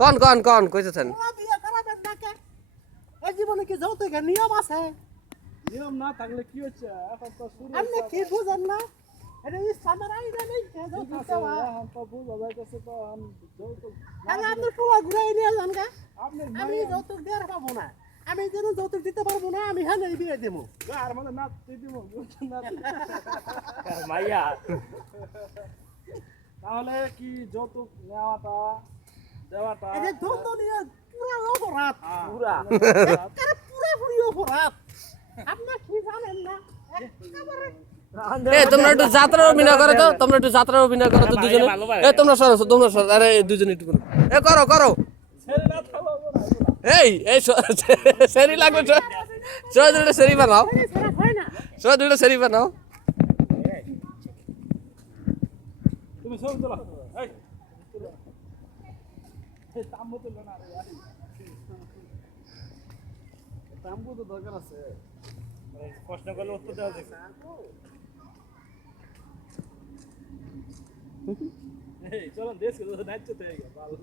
কোন কোন কোন কইতেছেন? বিয়ে করাবেন না কে? এই জীবনে কি যৌতুকের নিয়ম আছে? নিয়ম না থাকলে কি হচ্ছে এখন তো শুরু আপনি কি বুঝেন না? এটা ইসলামের আইনে নেই যৌতুক দেওয়া। এখন তো বুঝা যাইতেছে তো আমি যৌতুক তাহলে আপনি টুলা ঘুরাই নিয়ে যান কে? আপনি আমি যৌতুক দেওয়ার পাবো না। আমি যেন যৌতুক দিতে পারবো না, আমি হ্যাঁ বিয়ে দেবো। আর মানে নাচ দিব মাইয়া তাহলে কি যৌতুক নেওয়াটা দেওয়াটা এই যে দ্বন্দ্ব নিয়ে পুরা অপরাধ। পুরা একেবারে পুরোপুরি অপরাধ। আপনি কি জানেন না? একেবারে তোমরা একটু যাত্রার অভিনয় করো তো, তোমরা একটু যাত্রার অভিনয় করো তো দুজনে। তোমরা সরো, তোমরা সরো, আরে দুজনে একটু করো। করো করো। এই সেরি লাগবে, দুটো সেরি বানাও, খারাপ হয় না। দুটো সেরি বানাও। তুমি ছবি তোলা এই তাম্বু তুললো না রে তাম্বু তো দরকার আছে প্রশ্ন করলে উত্তর দেওয়া যাবে এই চলো দেশ নাচতে ভালো